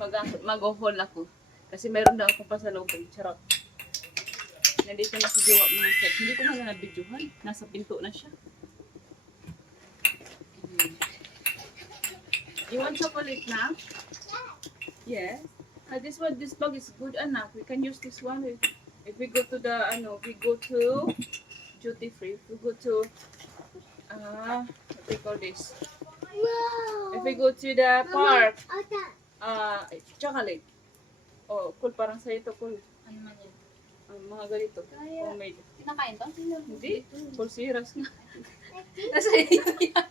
mag-haul ako. Kasi meron daw akong pasalubong. Charot. Nandito na si Jowa mga set. Hindi ko na nabidyohan. Nasa pinto na siya. You want chocolate now? Yes. This bag is good enough. We can use this one if we go to the we go to duty free. If we go to what do you call this? If we go to the park, chocolate. Oh, cool, parang sa'yo to, cool. Ano man yan? Mga ganito. Homemade. Kinakain to? Hindi. Pulsiras nga. Nasa iyo yan.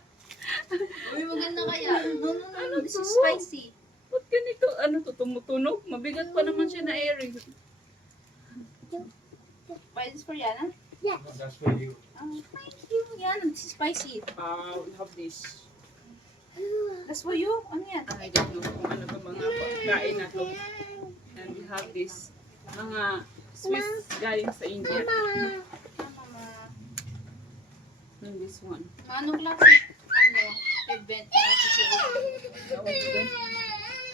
Uy, maganda kaya. No, this is spicy. Ba't ganito? Ano to, tumutunog? Mabigat pa naman siya na airing. Why is for Yana? No, that's for you. Thank you. Yana, this is spicy. We have this. That's for you? Ano yan? I don't know kung ano ba mga pagkain na to. And we have this. Mga Swiss galing sa India. Mama. And this one. Anong klase? Event na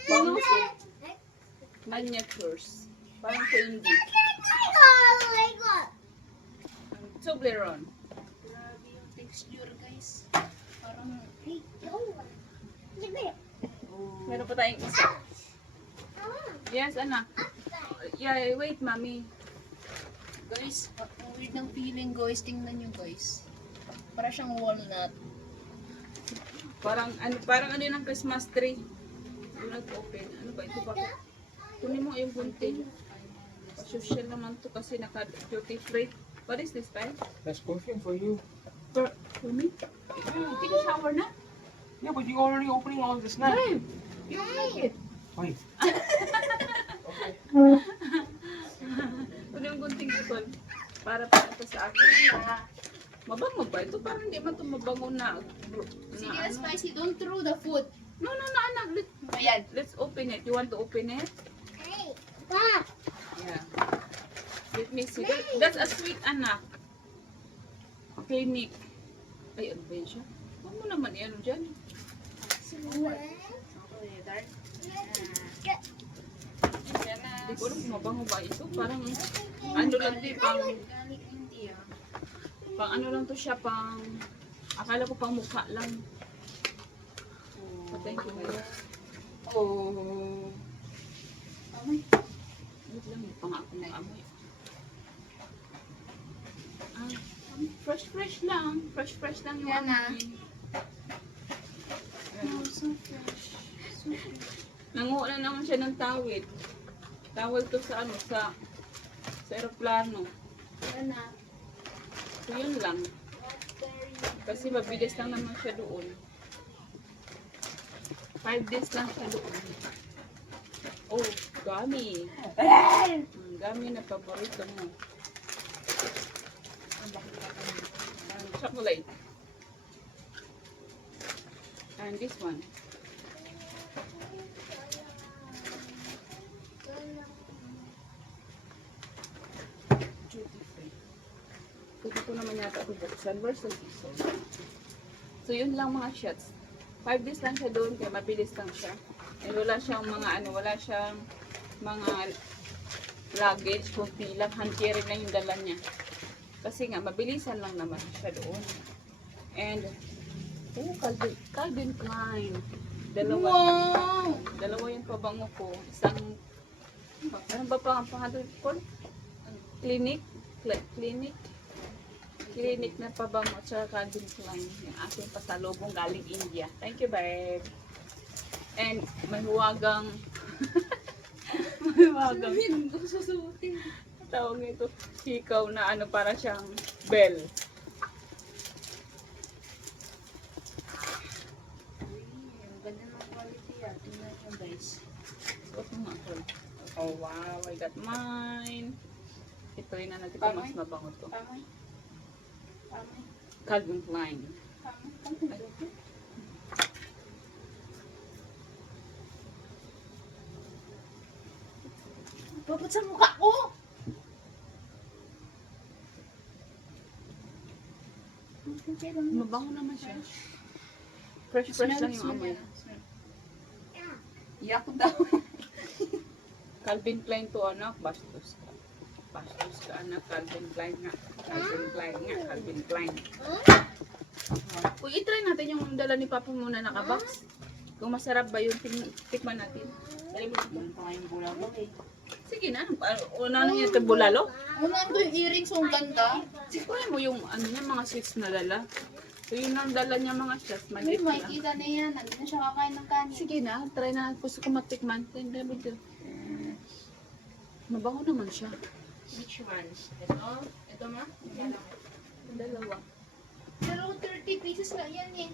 Bango sa miniatures. Parang sa India. Toblerone. Grabe yung texture, guys. Parang, Meron pa tayong isa. Yes, anak. Yeah, wait, mommy. guys, ang weird ng feeling, guys. Tingnan nyo, guys. Para siyang walnut. Parang ano ng Christmas tree. Do not open. Ano ba ito? Bakit? Kunin mo yung bunting. Social naman to kasi naka-duty free. What is this, Pai? That's perfume for you. For me? Take a shower na. Yeah, but you already opening all this now. Babe, you don't like it. Wait. Kunin yung bunting ito. Para ito sa akin. Mabango ba? Ito parang hindi man ito mabango na. Sige na, spicy. Don't throw the food. No, anak. Ayan. Let's open it. You want to open it? Yeah. Let me see. That's a sweet anak. Clinic. Ay, ano ba yun siya? Huwag mo naman yan dyan. Hindi ko alam kung mabango ba ito. Parang ano lang din. Galing India. Pang ano lang to siya. Akala ko pang mukha lang. Oh, thank you. Oh. Amoy. Wait lang. Pang ako ng amoy. Fresh lang. Fresh lang yung Yan na. amoy. Oh, so fresh. So fresh. Nanguha na naman siya ng tawid. Tawid to sa aeroplano. Yan na. So yun lang. Kasi mabilis lang naman siya doon. 5 days lang siya doon. Oh, gummy. Gummy na paborito mo. Chocolate. And this one. Duty free. Pwede ko naman yata ito buksan versus isa. So yun lang mga shots. 5 days lang siya doon kaya mabilis lang siya. And wala siyang wala siyang mga luggage, kunti lang, hand carry lang yung dala niya. Kasi nga, mabilisan lang naman siya doon. And, Calvin Klein. Dalawa. Wow! Dalawa yung pabango ko. Isang, ano ba pa ang pangalan ko? Clinic na pabango at saka Calvin Klein. Yung aking pasalubong galing India. Thank you, babe. And, may huwagang, Susutin. tawag nito, hikaw na para siyang bell. Ang ganda ng quality yan. Tingnan nyo, guys. Suot mo nga ako. Oh wow, I got mine. Ito yun na natin mas mabango to. Pamay. Calvin Klein. Babot sa mukha ko! Mabango naman siya. Fresh lang yung amoy. Iyak daw. Calvin Klein to anak, bastos ka. Bastos ka anak, Calvin Klein nga. Calvin Klein nga, Calvin Klein. Kung itry natin yung dala ni Papa muna nakabox. Kung masarap ba yun, tikman natin. Dali mo natin. Sige na, una na yung bulalo. Una ito yung earrings, ang ganda. Kunin mo yung ano niya, mga sweets na dala. So yun ang dala niya mga shots, Uy, maliit lang. makikita na yan. Hindi na siya kakain ng kanin. Sige na, try na. Gusto ko matikman. Try mo dito. Mabango naman siya. Which one? Ito? Ito ma? Ang dalawa. Pero 30 pieces lang yan eh.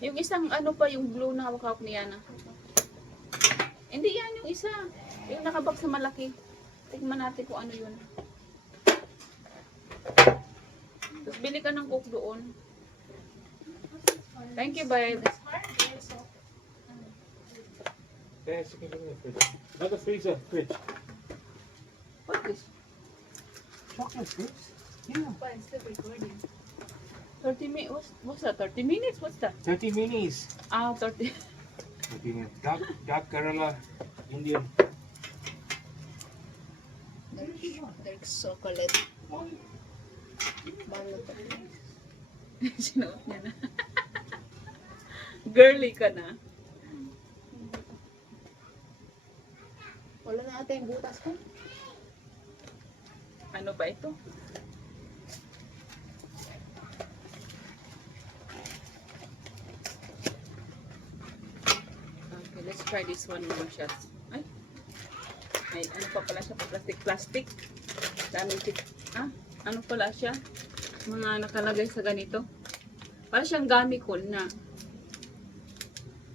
Yung isang ano pa, yung blue na hawak-hawak ni Yana. Hindi yan yung isa. Yung nakabak sa malaki. Tingnan natin kung ano yun. Tapos bili ka ng coke doon. Thank you, babe. Yes, you can give me the fridge. Another freezer, fridge. What is? Chocolate chips? Yeah. But it's still recording. 30 minutes? What's that? 30 minutes? What's that? 30 minis. Ah, 30. Dark Kerala, Indian. Dark chocolate. Balot. Sinuot niya na. Girly ka na. Wala na ata yung butas ko. Ano ba ito? Okay, let's try this one more shots. Ay, ano pa pala siya? Plastic. Daming tip. Ah, ano pala siya? Mga nakalagay sa ganito. Para siyang gamicol na.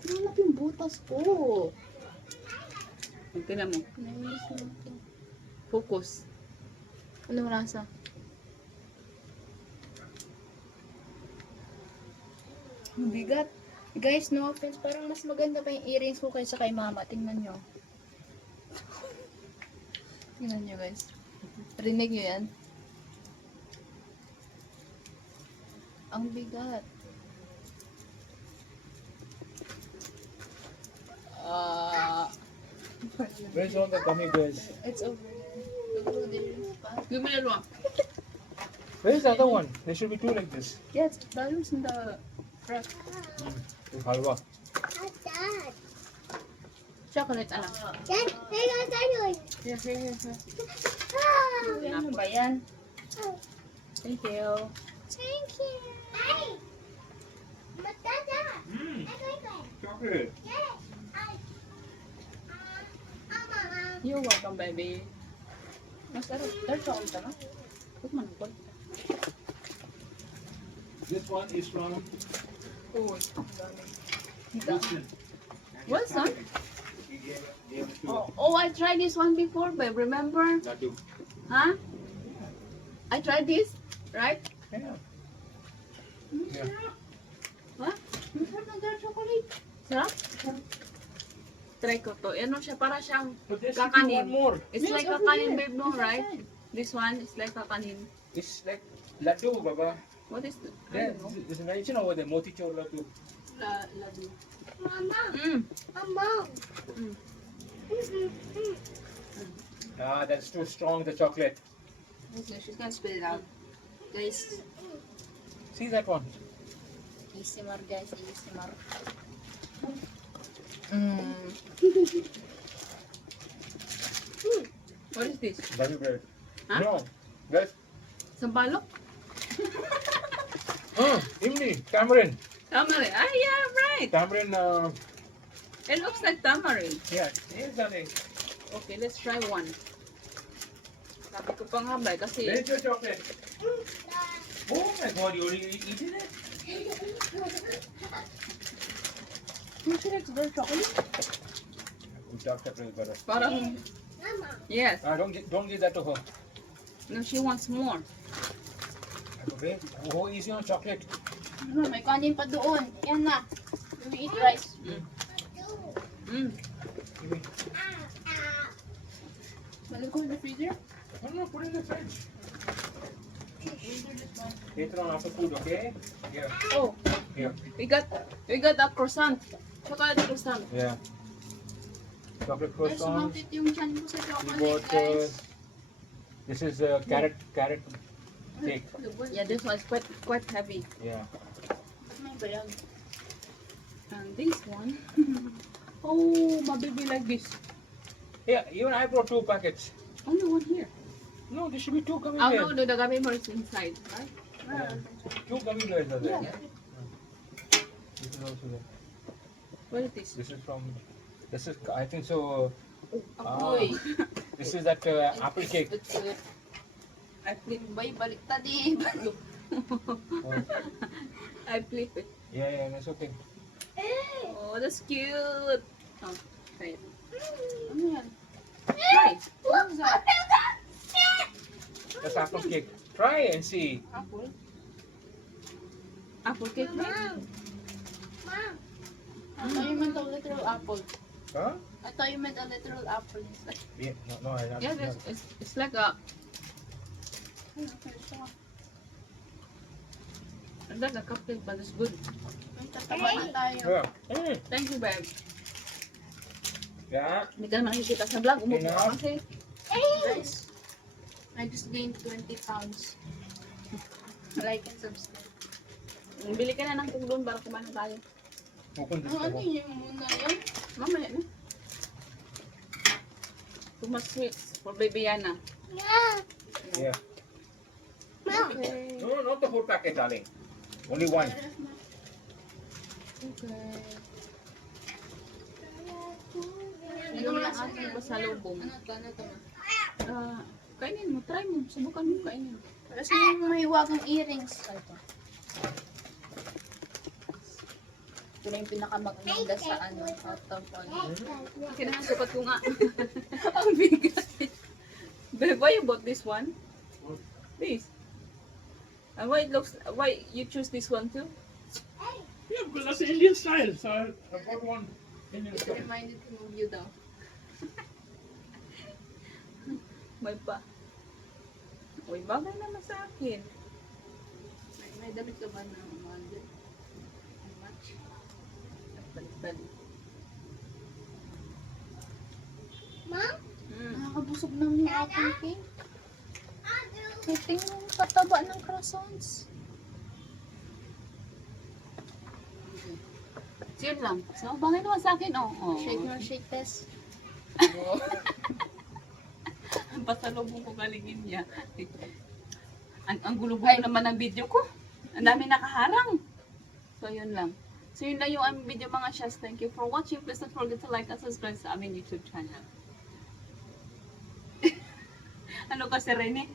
Hanap yung butas ko. Tingnan mo. Nainis na ito. Focus. Anong lasa? Ang bigat. Guys, no offense, parang mas maganda pa yung earrings ko kaysa kay mama. Tingnan nyo. Tingnan nyo guys. Rinig nyo yan? Ang bigat. Where's all the gummy bears? It's over. Dugo din pa. Give me that one. Where's the other one? There should be two like this. Yes, that was in the front. With halwa. Chocolate, alam. Here. Ano ba yan? Thank you. Thank you. Chocolate. You're welcome, baby. Masarap. There's chocolate, ano? Huwag man ako. This one is from Oh, Wilson. what's that? He gave it to Oh, I tried this one before, babe. Remember? Nadu. Huh? I tried this, right? Yeah. Yeah. What? Masarap ng dark chocolate. Sarap? Try ko to. Ano siya? Para siyang But there should be kakanin. one more. It's Yes, like over kakanin, here. babe, no, right? This one is like kakanin. It's like laddu, Baba. What is it? I There, don't know. there's a nice over there, motichur laddu. Ladu. Mama, Mm. Mama. Mm. Ah, that's too strong, the chocolate. Okay, she's gonna spit it out. Guys, See that one? ASMR guys, ASMR. Mm. What is this? Gummy bear. Huh? No. That's Sampalok? Imli, tamarind. Tamarind. Ah, yeah, right. Tamarind, It looks like tamarind. yeah, here's something. Okay, let's try one. Sabi ko pa nga ba, kasi Where's your chocolate? Oh my god, you already eaten it? you should explore chocolate. Dark chocolate is better. Parang, Mama. yes. Don't give that to her. No, she wants more. Okay, go easy on chocolate. Ano, may kanin pa doon. Yan na. We eat rice. Mm. Give me. Balik ko in the freezer. No, put it in the fridge. Later on after food, okay? Here, Oh, here. we got a croissant. Chocolate croissant. Yeah. chocolate Guys, croissants. sumakit yung chan ko sa We chocolate, got guys. this is carrot cake. Yeah, this one is quite heavy. Yeah. Ba't may bayag? And this one, oh, my baby like this. Yeah, even I brought 2 packets. Only one here. No, there should be 2 gummy Oh bears. no, the gummy bear is inside. Yeah. 2 gummy bears are there. Yeah. This is also there. What is this? This is I think so. Apoy. This is that apple cake. I flip. Bay, baliktad eh. Oh, I flip it. yeah, that's okay. Oh, that's cute. Oh, try it. Ano yan? Try. What is that? That's apple cake. Try and see. Apple? Apple cake, right? I thought you meant a literal apple. Huh? I thought you meant a literal apple. Yeah, no, I Yeah, it's like a cupcake, but it's good. May tataba na tayo. Yeah. Mm. Thank you, babe. Yeah. Hindi ka naman nakikita sa vlog. Umupo ka Enough. kasi. Guys, I just gained 20 pounds. Like and subscribe. Bili ka na ng tulong para kumain tayo. Open this Ano one. yun muna yan? Mamaya na. Too much sweets for baby Yana. Yeah. Okay. No, not the whole packet, darling. Only one. Okay. Yung lang ating pasalubong. Ano to? Kainin mo, try mo. Subukan mo kainin. Kasi yung mahiwagang earrings. Ito. Ito na yung pinakamaganda sa ano, out of all. Kinahasukat ko nga. Ang bigat. Babe, why you bought this one? This. And why you choose this one too? Yeah, because that's the Indian style. So I bought one Indian It style. reminded me of you daw. May pa. Uy, bagay naman sa akin. May damit ka ba na model? Match? Balik-balik. Nakakabusog naman yung aking cake. May tingnan yung kataba ng croissants. So, yun lang. So, bagay naman sa akin. Oh. Shake na shake test. Ang pasalubong ko galigin niya. Ang gulo-gulo naman ng video ko. Ang dami nakaharang. So, yun lang. So, yun lang yung aming video mga chas. Thank you for watching. Please don't forget to like and subscribe sa aming YouTube channel. Ano kasi, Rene?